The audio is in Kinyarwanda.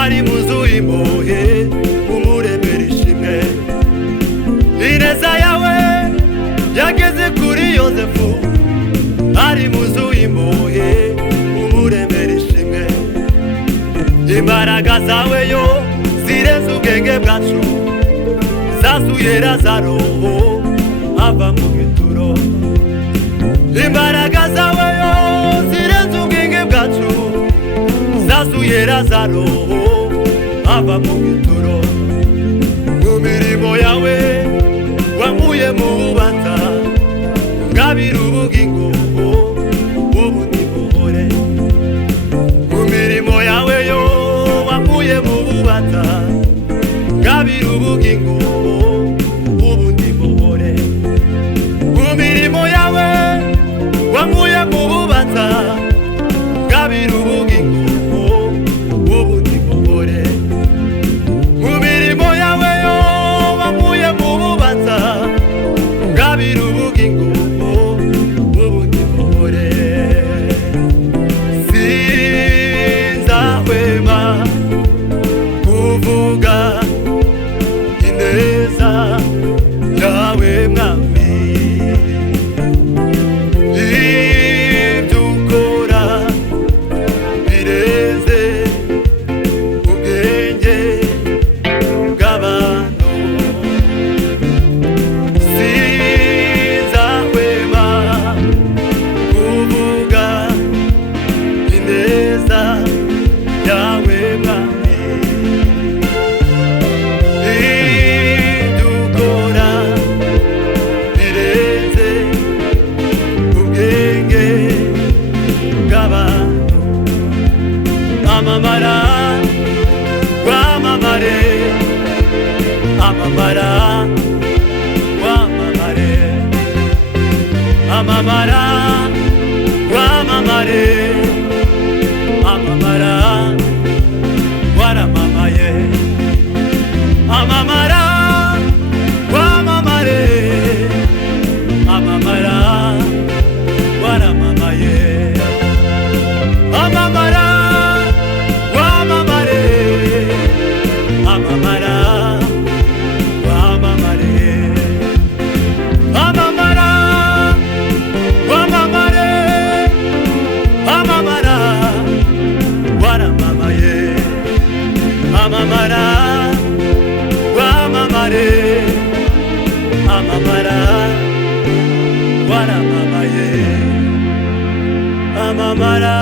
ari mu nzu y'imbohe umuremera ishimwe. Ineza yawe yageze kuri Yozefu ari mu nzu y'imbohe umuremera ishimwe. Imbaraga zawe yo zirenze ubwenge bwacu zasuye Lazaro ava mu gituro. Imbaraga zawe yo zirenze ubwenge bwacu zasuye Lazaro ava mu gituro. Mu mirimo yawe wankuye mu bubanza ngabira ubugingo ubu nimuhore. Mu mirimo yawe yo wankuye mu bubanza ngabira ubugingo ubu nimuhore. Mu mirimo yawe wankuye mu bubanza ngabira ubugingo ubu nimuhore. Mu mirimo yawe yo wankuye mu bubanza ngabira ubugingo ubu nimuhore. Sinzahwema kuvuga ineza yawe mwami. Ibyo ukora birenze ubwenge bw'abantu. Sinzahwema kuvuga ineza yawe mwami. Ibyo ukora birenze ubwenge bw'abantu. Amamara wamamare, amamara wamamare, amamara wamamare, amamara waramamaye. Amamara wamamare, amamara waramamaye. Amamara wamamare, amamara wamamare, amamara wamamare, amamara waramamaye. Amamara wamamare, amamara waramamaye. Amamara